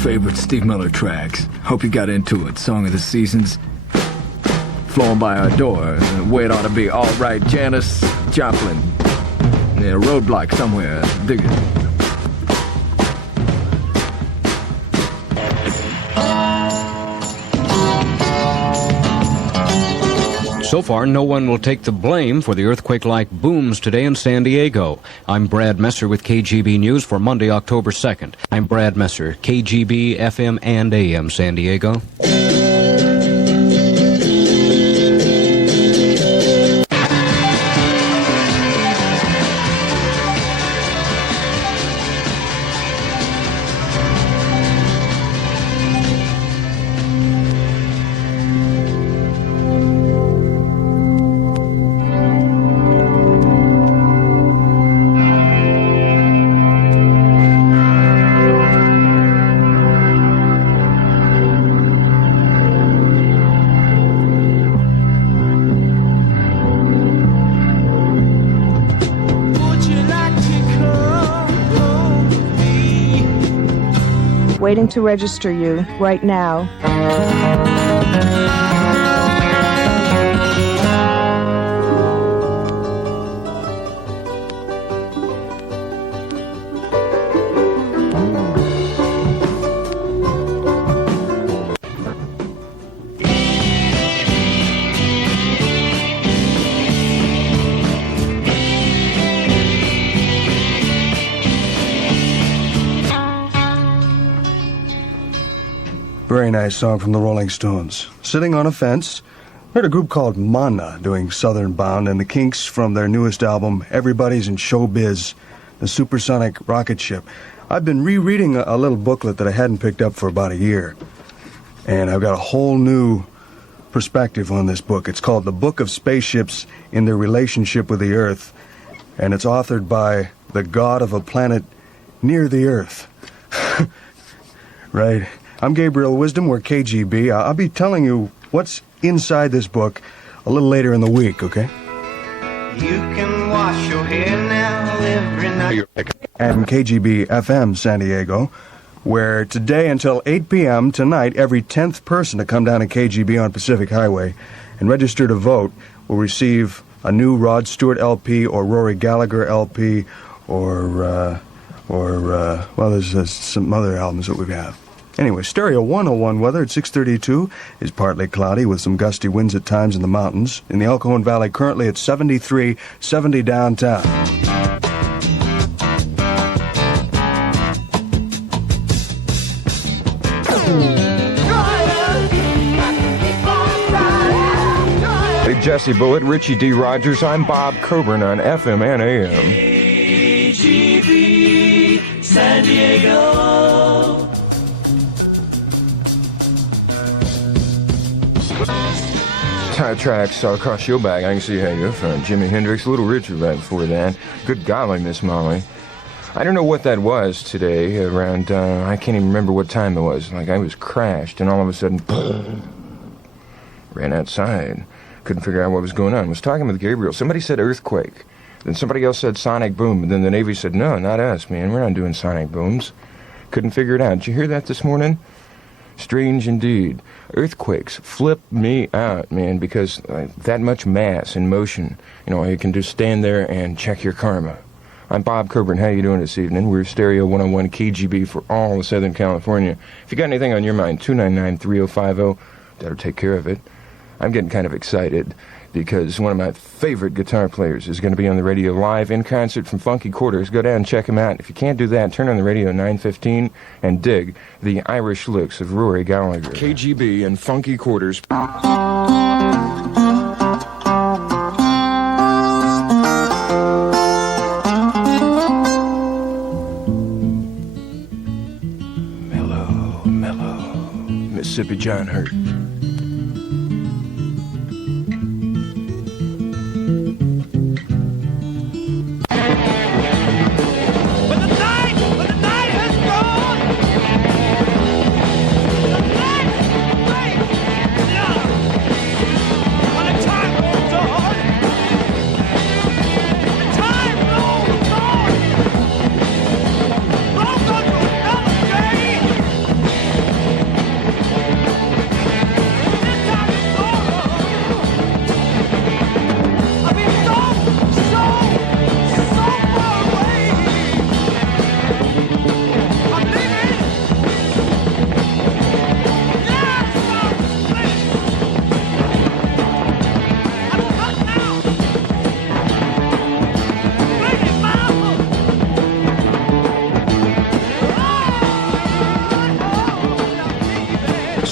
favorite Steve Miller tracks. Hope you got into it. Song of the Seasons. Flowing by our door. The way it ought to be. All right, Janis Joplin. Yeah, Roadblock somewhere. Dig it. So far, no one will take the blame for the earthquake-like booms today in San Diego. I'm Brad Messer with KGB News for Monday, October 2nd. I'm Brad Messer, KGB, FM, and AM San Diego. Waiting to register you right now. Very nice song from the Rolling Stones. Sitting on a Fence. Heard a group called Mana doing Southern Bound, and the Kinks from their newest album, Everybody's in Showbiz, the supersonic rocket ship. I've been rereading a little booklet that I hadn't picked up for about a year, and I've got a whole new perspective on this book. It's called The Book of Spaceships in Their Relationship with the Earth, and it's authored by the god of a planet near the Earth. Right. I'm Gabriel Wisdom, we're KGB. I'll be telling you what's inside this book a little later in the week, okay? You can wash your hair now every night. And KGB FM San Diego, where today until 8 p.m. tonight, every 10th person to come down to KGB on Pacific Highway and register to vote will receive a new Rod Stewart LP or Rory Gallagher LP or there's some other albums that we have. Anyway, Stereo 101 weather at 6:32 is partly cloudy with some gusty winds at times in the mountains. In the El Cajon Valley, currently at 73, 70 downtown. Hey, Jesse Bullitt, Richie D. Rogers. I'm Bob Coburn on FM and AM. KGB San Diego. Tire tracks all across your back. I can see how you're from. Jimi Hendrix, Little Richard right before that. Good golly, Miss Molly. I don't know what that was today around, I can't even remember what time it was. Like I was crashed and all of a sudden, ran outside. Couldn't figure out what was going on. Was talking with Gabriel. Somebody said earthquake. Then somebody else said sonic boom. And then the Navy said, no, not us, man. We're not doing sonic booms. Couldn't figure it out. Did you hear that this morning? Strange indeed. Earthquakes flip me out, man, because that much mass in motion, you can just stand there and check your karma. I'm Bob Coburn. How you doing this evening? We're Stereo 101 KGB for all of Southern California. If you got anything on your mind, 299-3050. That'll take care of it. I'm getting kind of excited because one of my favorite guitar players is going to be on the radio live in concert from Funky Quarters. Go down and check him out. If you can't do that, turn on the radio at 9:15 and dig the Irish licks of Rory Gallagher. KGB and Funky Quarters. Mellow, mellow. Mississippi John Hurt.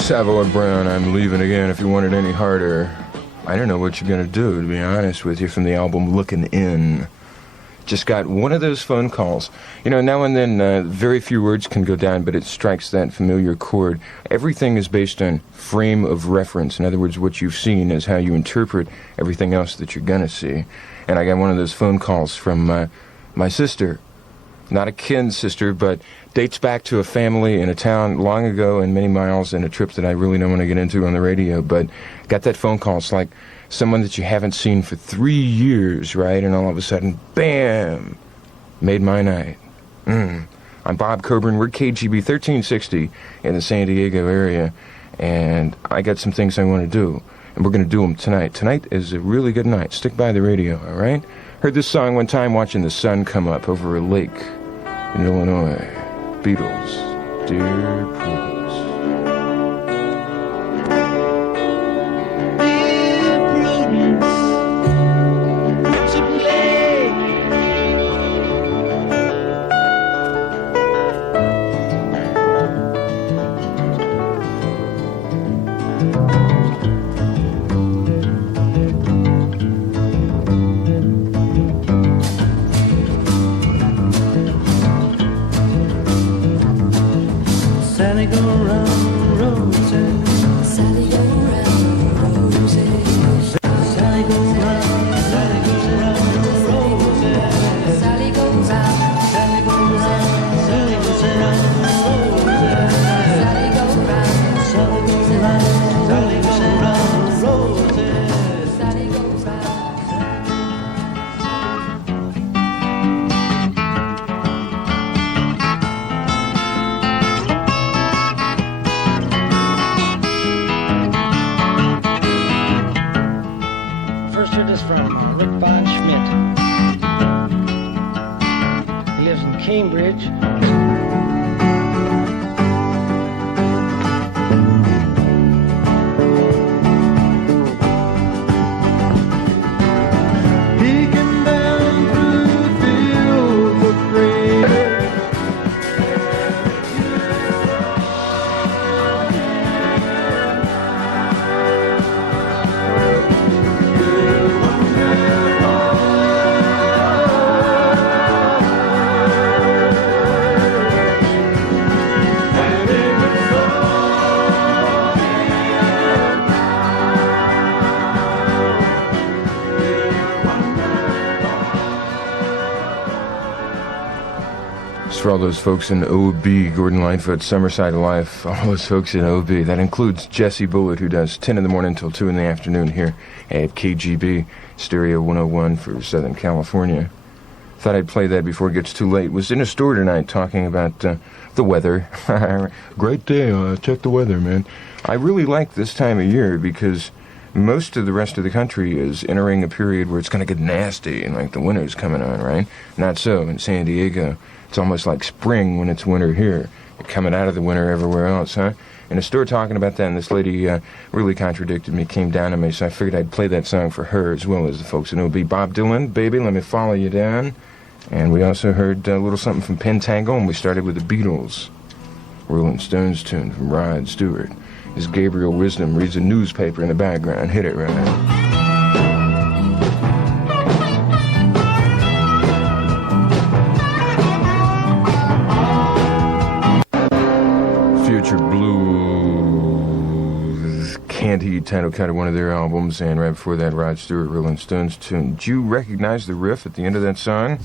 Savoy Brown, I'm leaving again. If you want it any harder, I don't know what you're gonna do, to be honest with you, from the album Looking In. Just got one of those phone calls. You know, now and then, very few words can go down, but it strikes that familiar chord. Everything is based on frame of reference. In other words, what you've seen is how you interpret everything else that you're gonna see. And I got one of those phone calls from my sister. Not a kin sister, but dates back to a family in a town long ago and many miles, and a trip that I really don't want to get into on the radio. But got that phone call. It's like someone that you haven't seen for 3 years, right? And all of a sudden, bam, made my night. I'm Bob Coburn. We're KGB 1360 in the San Diego area, and I got some things I want to do, and we're going to do them tonight. Tonight is a really good night. Stick by the radio, all right? Heard this song one time watching the sun come up over a lake in Illinois. Beatles, Dear Prudence. Sally go round roses. Sally go round roses. Sally go round, Sally go round roses. Sally go round, Sally go round, Sally goes around roses. Sally go round, Sally go round, Sally goes around roses. Sally goes round. First heard this from Rick Von Schmidt. He lives in Cambridge. Peeking down through the fields of green. It's for all those folks in OB, Gordon Lightfoot, Summerside Life, all those folks in OB. That includes Jesse Bullitt, who does 10 in the morning until 2 in the afternoon here at KGB, Stereo 101 for Southern California. Thought I'd play that before it gets too late. Was in a store tonight talking about the weather. Great day, check the weather, man. I really like this time of year because most of the rest of the country is entering a period where it's going to get nasty and like the winter's coming on, right? Not so in San Diego. It's almost like spring when it's winter here. You're coming out of the winter everywhere else, huh? In a store talking about that, and this lady really contradicted me, came down on me, so I figured I'd play that song for her as well as the folks in OB. Bob Dylan, Baby, Let Me Follow You Down. And we also heard a little something from Pentangle, and we started with the Beatles. Rolling Stones tune from Rod Stewart. As Gabriel Wisdom reads a newspaper in the background. Hit it right now. Future Blues, Candy title cut of one of their albums, and right before that, Rod Stewart, Rolling Stones tune. Did you recognize the riff at the end of that song?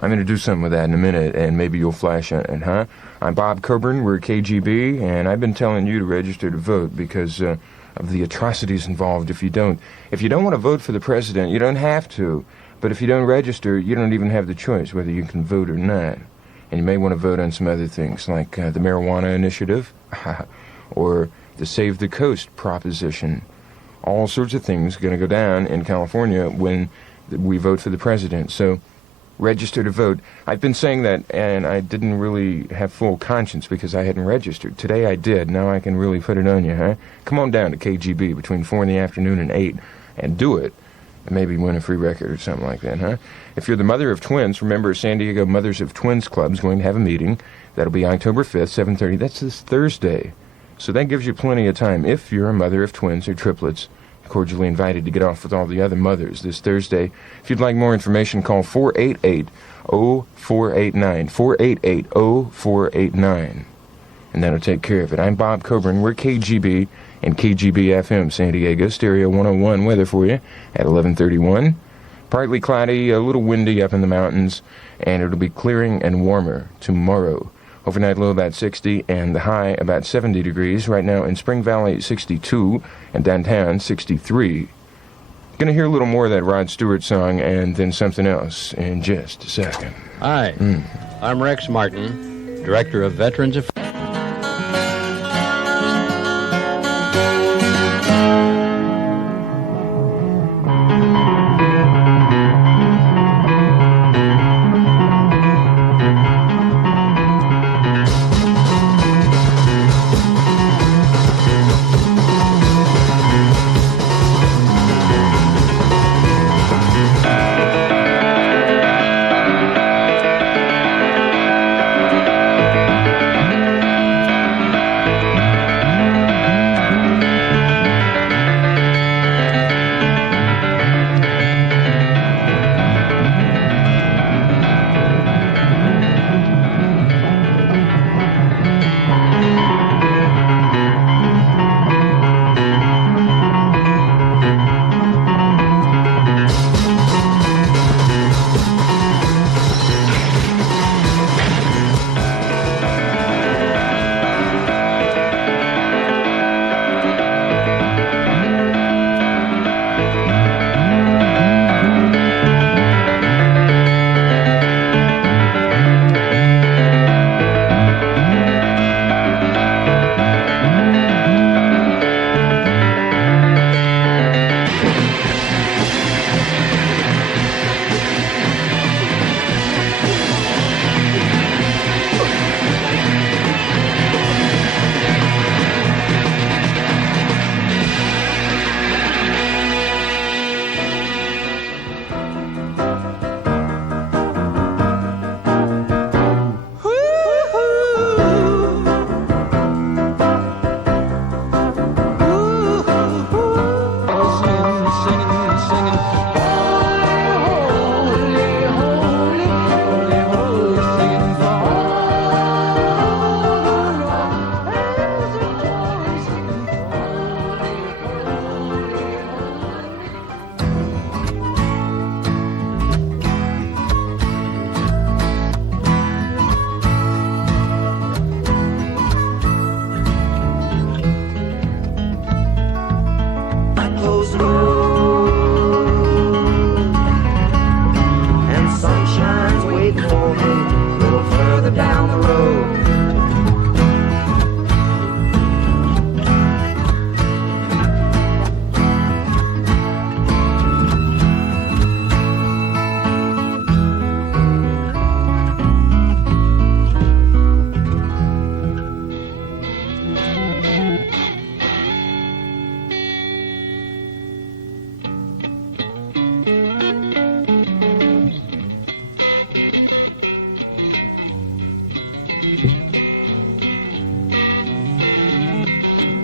I'm going to do something with that in a minute, and maybe you'll flash on it, huh? I'm Bob Coburn, we're KGB, and I've been telling you to register to vote because of the atrocities involved if you don't. If you don't want to vote for the president, you don't have to, but if you don't register, you don't even have the choice whether you can vote or not. And you may want to vote on some other things, like the marijuana initiative, or the Save the Coast proposition. All sorts of things going to go down in California when we vote for the president. So register to vote. I've been saying that, and I didn't really have full conscience because I hadn't registered. Today I did. Now I can really put it on you, huh? Come on down to KGB between 4 in the afternoon and 8 and do it. And maybe win a free record or something like that, huh? If you're the mother of twins, remember San Diego Mothers of Twins Club is going to have a meeting. That'll be October 5th, 7:30. That's this Thursday. So that gives you plenty of time. If you're a mother of twins or triplets, cordially invited to get off with all the other mothers this Thursday. If you'd like more information, call 488-0489, 488-0489, and that'll take care of it. I'm Bob Coburn. We're KGB and KGB FM San Diego, Stereo 101 weather for you at 11:31. Partly cloudy, a little windy up in the mountains, and it'll be clearing and warmer tomorrow. Overnight low about 60 and the high about 70 degrees. Right now in Spring Valley 62 and downtown 63. Gonna hear a little more of that Rod Stewart song and then something else in just a second. Hi, I'm Rex Martin, Director of Veterans Affairs.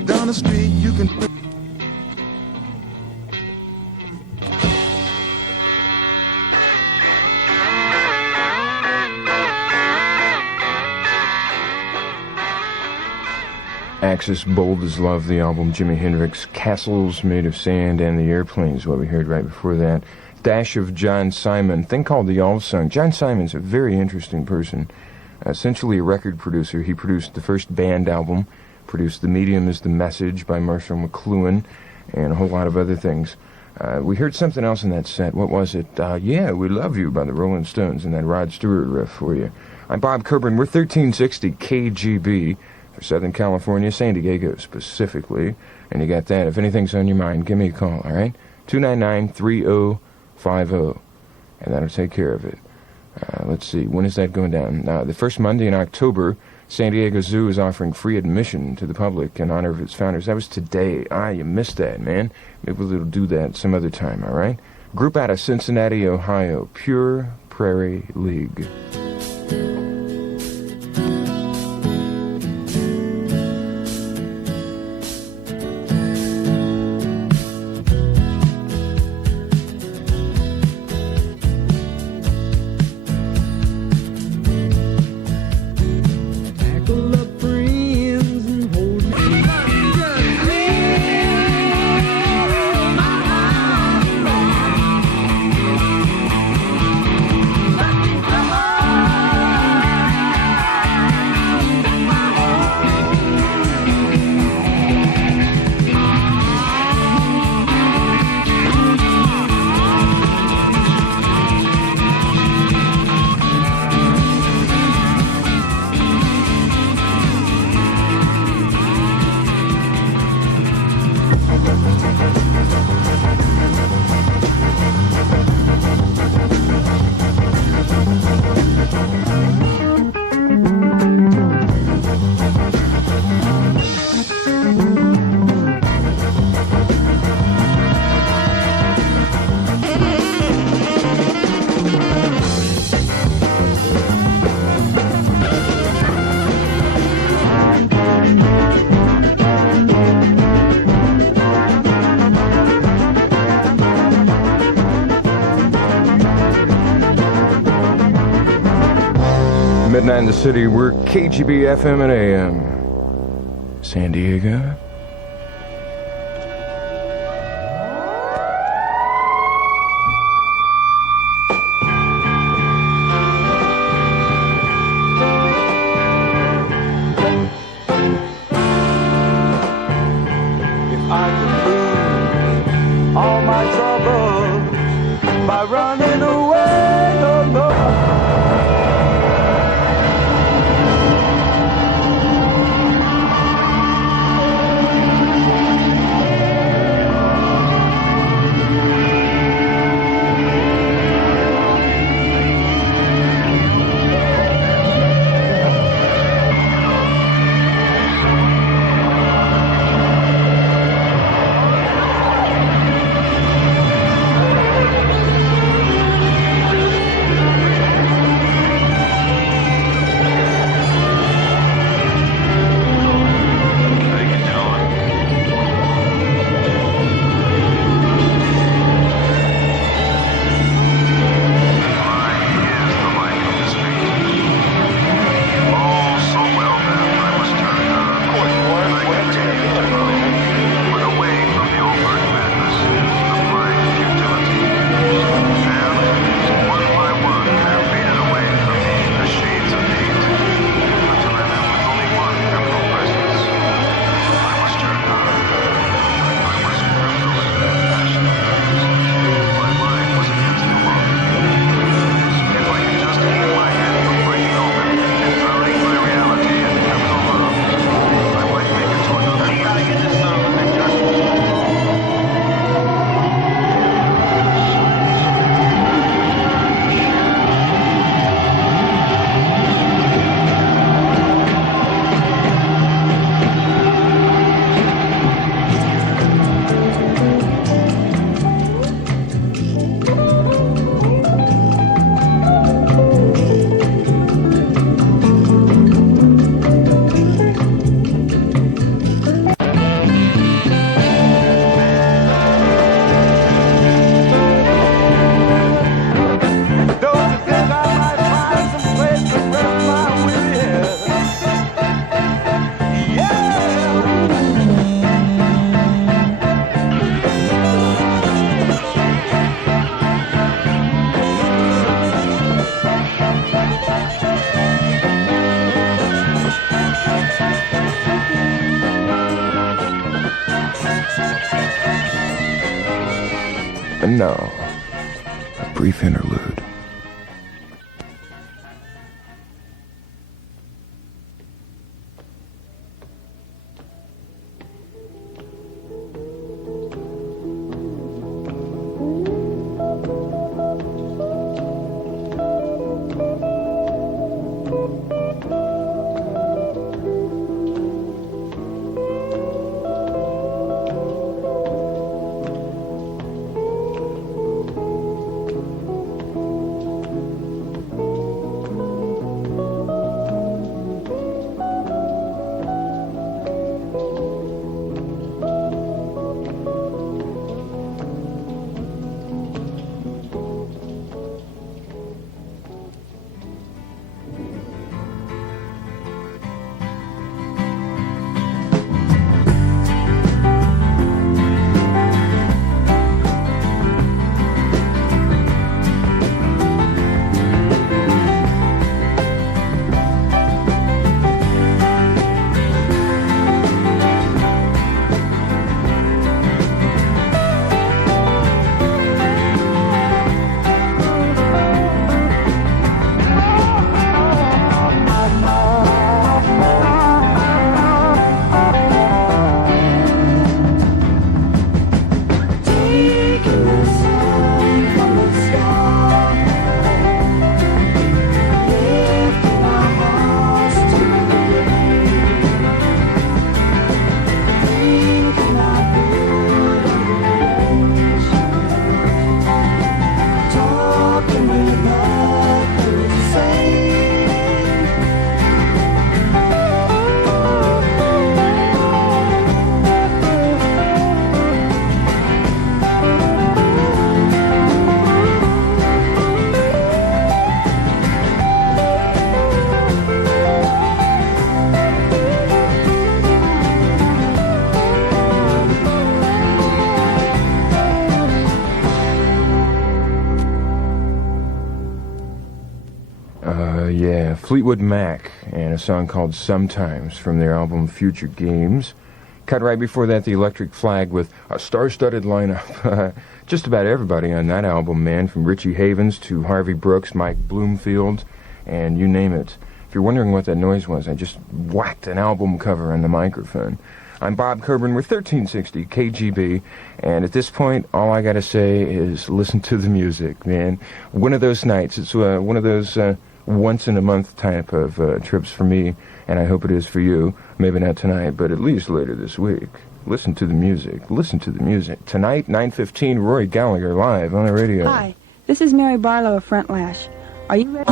Down the street you can Axis, Bold as Love, the album, Jimi Hendrix, Castles Made of Sand, and the Airplanes, what we heard right before that. Dash of John Simon, thing called the All Song. John Simon's a very interesting person, essentially a record producer. He produced the first band album, produced The Medium is the Message by Marshall McLuhan, and a whole lot of other things. We heard something else in that set. What was it? Yeah, We Love You by the Rolling Stones, and that Rod Stewart riff for you. I'm Bob Coburn. We're 1360 KGB for Southern California, San Diego specifically. And you got that. If anything's on your mind, give me a call, all right? 299-3050. And that'll take care of it. Let's see. When is that going down? The first Monday in October, San Diego Zoo is offering free admission to the public in honor of its founders. That was today. You missed that, man. Maybe we'll do that some other time, all right? Group out of Cincinnati, Ohio, Pure Prairie League. 101.9 in the city. We're KGB FM and AM. San Diego. If I could lose all my troubles by running away, no, no. And now, a brief interlude. Fleetwood Mac and a song called Sometimes from their album Future Games. Cut right before that, the Electric Flag with a star-studded lineup. Just about everybody on that album, man, from Richie Havens to Harvey Brooks, Mike Bloomfield, and you name it. If you're wondering what that noise was, I just whacked an album cover on the microphone. I'm Bob Coburn with 1360 KGB, and at this point, all I gotta say is listen to the music, man. One of those nights. It's one of those once-in-a-month type of trips for me, and I hope it is for you. Maybe not tonight, but at least later this week. Listen to the music. Listen to the music. Tonight, 9:15, Roy Gallagher live on the radio. Hi, this is Mary Barlow of Front Lash. Are you ready?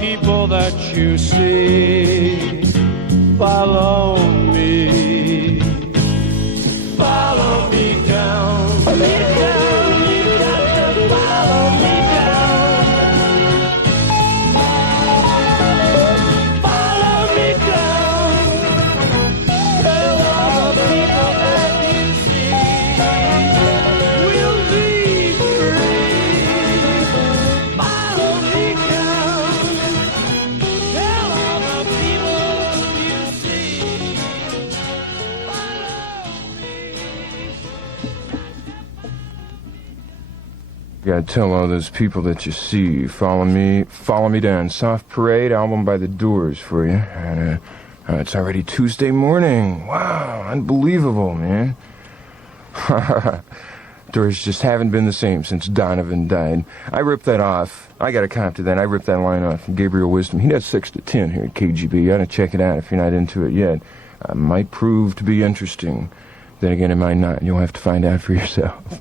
People that you see, follow me down. You got to follow me down. Follow me down. Tell all the people that you see, we'll be free. Follow me down. Tell all the people you see, follow me. Gotta tell all those people that you see, follow me down. Soft Parade, album by The Doors for you. And it's already Tuesday morning. Wow, unbelievable, man. Doors just haven't been the same since Donovan died. I ripped that off. I got a cop to that. I ripped that line off from Gabriel Wisdom. He does 6 to 10 here at KGB. You ought to check it out if you're not into it yet. Might prove to be interesting. Then again, it might not. You'll have to find out for yourself.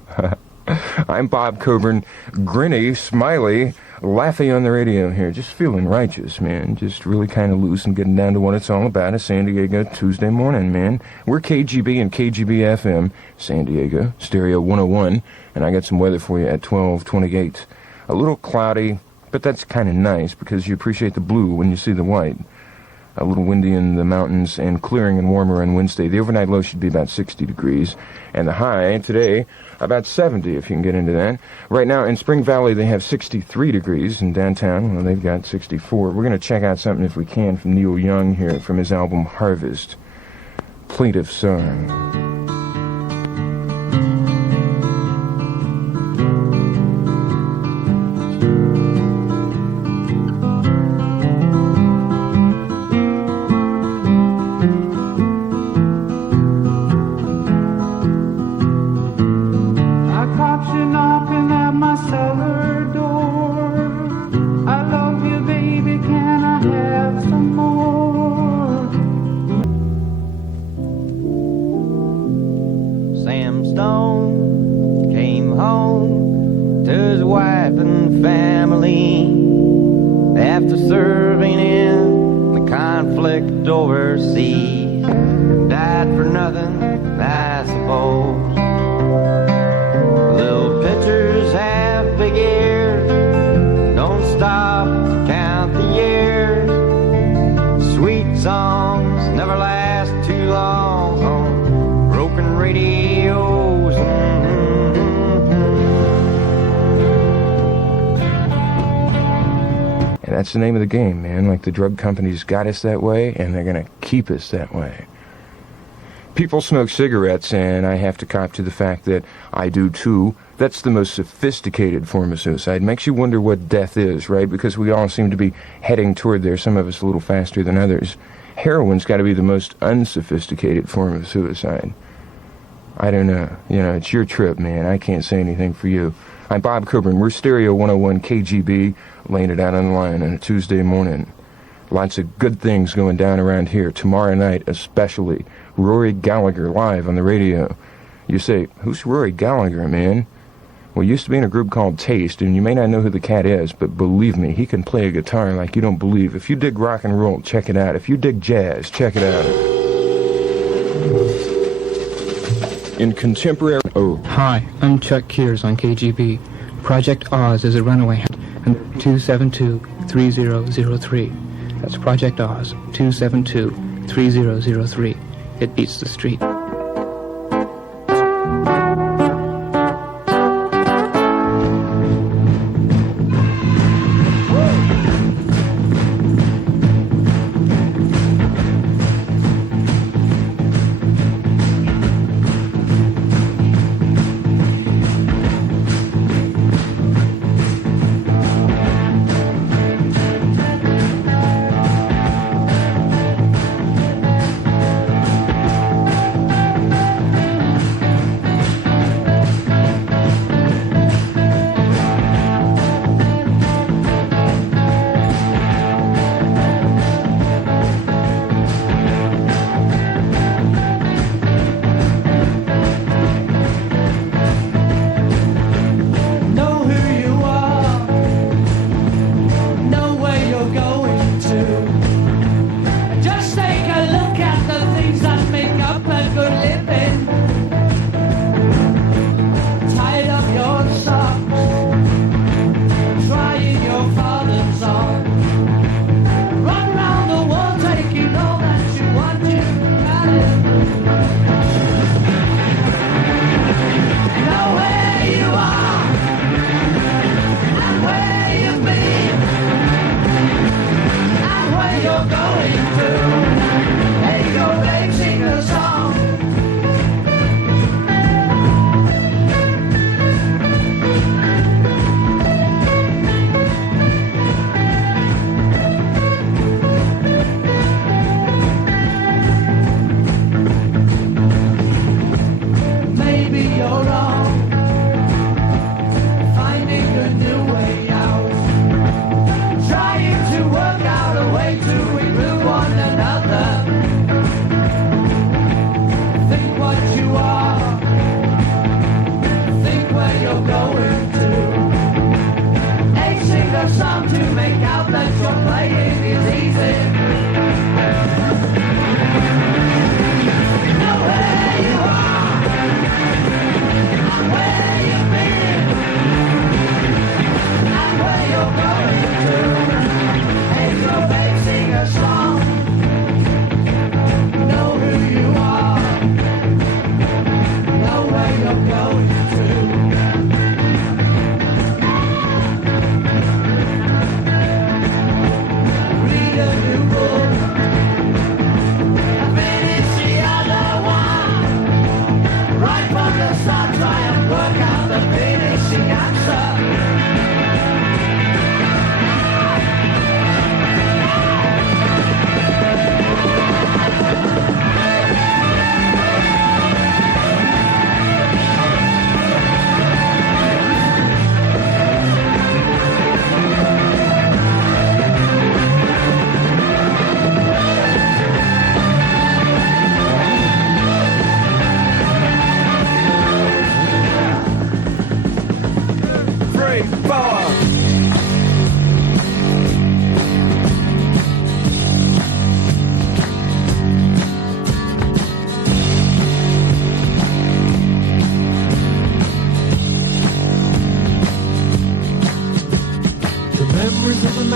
I'm Bob Coburn, grinny, smiley, laughing on the radio here. Just feeling righteous, man. Just really kind of loose and getting down to what it's all about. A San Diego Tuesday morning, man. We're KGB and KGB FM, San Diego, Stereo 101, and I got some weather for you at 12:28. A little cloudy, but that's kind of nice because you appreciate the blue when you see the white. A little windy in the mountains and clearing and warmer on Wednesday. The overnight low should be about 60 degrees. And the high today, about 70 if you can get into that. Right now in Spring Valley, they have 63 degrees. In downtown, well, they've got 64. We're going to check out something, if we can, from Neil Young here from his album Harvest. Plaintive Song. Little pitchers have big ears, don't stop That's the name of the game, man. Like, the drug companies got us that way, and they're gonna keep us that way. People smoke cigarettes, and I have to cop to the fact that I do too. That's the most sophisticated form of suicide. Makes you wonder what death is, right? Because we all seem to be heading toward there, some of us a little faster than others. Heroin's got to be the most unsophisticated form of suicide. I don't know. You know, it's your trip, man. I can't say anything for you. I'm Bob Coburn. We're Stereo 101 KGB, laying it out on the line on a Tuesday morning. Lots of good things going down around here. Tomorrow night, especially, Rory Gallagher live on the radio. You say, who's Rory Gallagher, man? Well, he used to be in a group called Taste, and you may not know who the cat is, but believe me, he can play a guitar like you don't believe. If you dig rock and roll, check it out. If you dig jazz, check it out. In contemporary... Oh. Hi, I'm Chuck Kears on KGB. Project Oz is a runaway and 272-3003. That's Project Oz, 272-3003. It beats the street.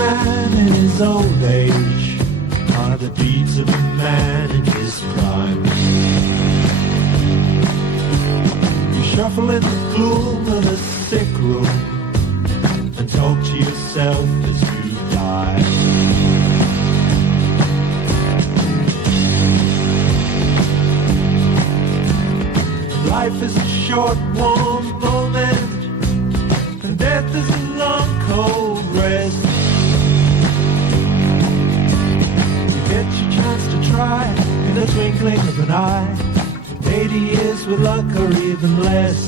man in his old age are the deeds of a man in his prime. You shuffle in the gloom of a sick room and talk to yourself as you die. high. Life is a short, warm moment, and death is a long, cold rest. You get your chance to try in the twinkling of an eye. 80 years with luck or even less.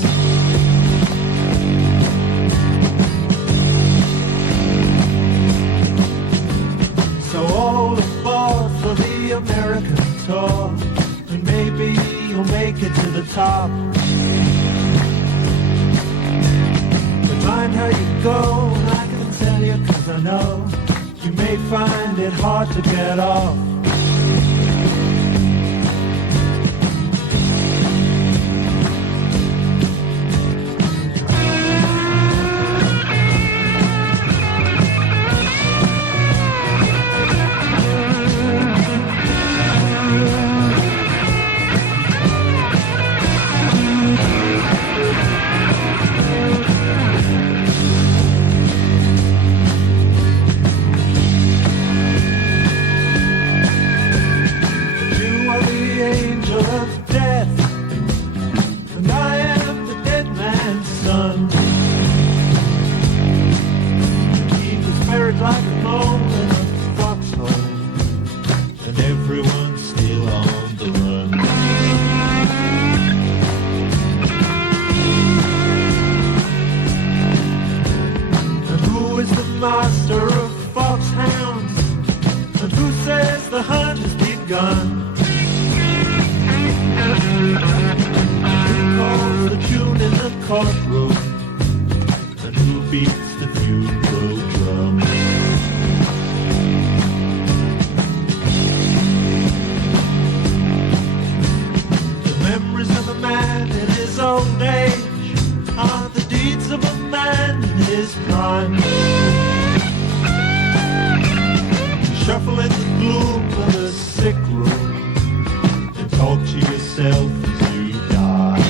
So all aboard for the American tour, and maybe you'll make it to the top. But mind how you go, and I can tell you 'cause I know you may find it hard to get off. Master of foxhounds, and who says the hunt has begun? Who calls the tune in the courtroom, and who beats the funeral drum? The memories of a man in his old age are the deeds of a man in his prime. Shuffle in the gloom of a sick room and talk to yourself as you die.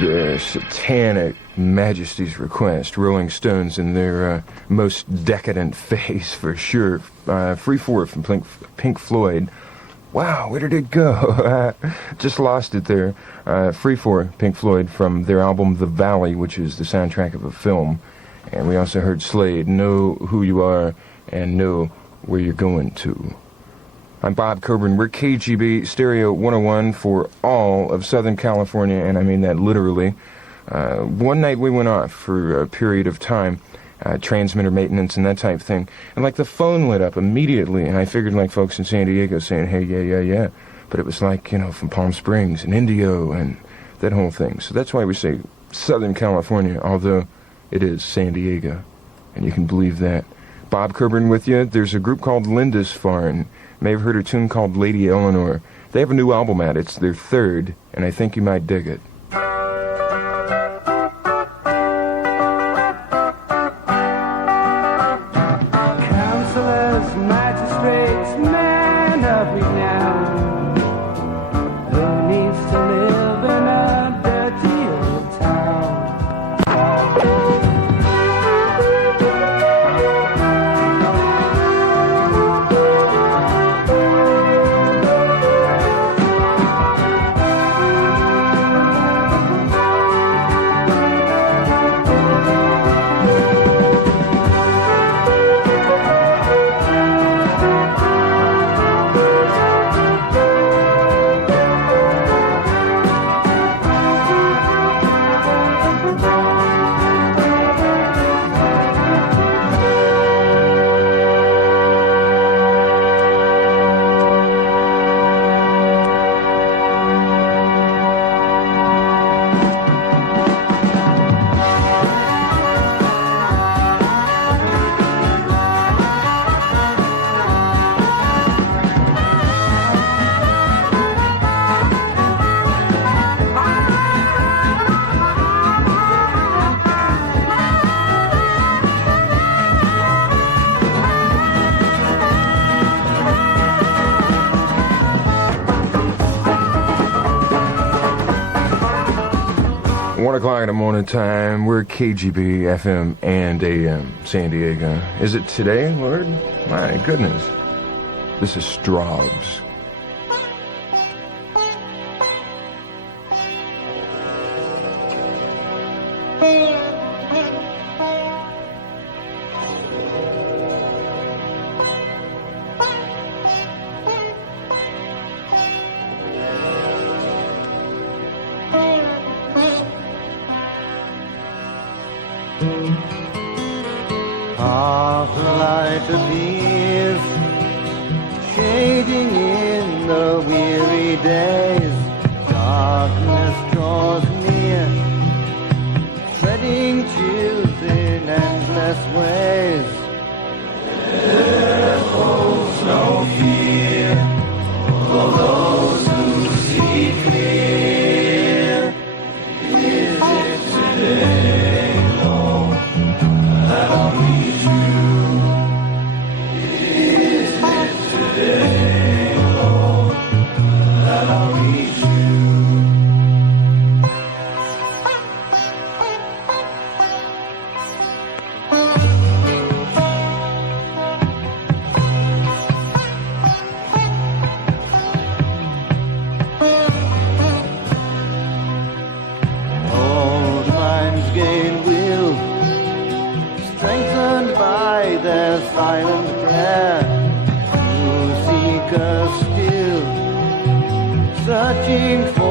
The Satanic Majesty's Request, Rolling Stones in their most decadent phase for sure. Free For from Pink Floyd. Wow, where did it go? Just lost it there. Free For, Pink Floyd, from their album The Valley, which is the soundtrack of a film. And we also heard Slade, Know Who You Are and Know Where You're Going To. I'm Bob Coburn. We're KGB Stereo 101 for all of Southern California, and I mean that literally. One night we went off for a period of time, transmitter maintenance and that type of thing, and like the phone lit up immediately, and I figured like folks in San Diego saying, hey, yeah, but it was like, you know, from Palm Springs and Indio and that whole thing. So that's why we say Southern California, although it is San Diego, and you can believe that. Bob Coburn with you. There's a group called Lindisfarne. May have heard a tune called Lady Eleanor. They have a new album out. It's their third, and I think you might dig it. Counselors, free now. Who needs to live in a dirty old town? O'clock in the morning time. We're KGB FM and AM San Diego. Is it today, Lord? My goodness. This is Straubs. Half the light appears, shading in the weary days. Darkness draws near, treading chills in endless ways. There holds no fear for those who see clear. Is it today, Lord, that I'll meet you? Is it today, Lord, that I'll meet you? Old minds gain will, strengthened by their silent prayer. You seek us still, searching for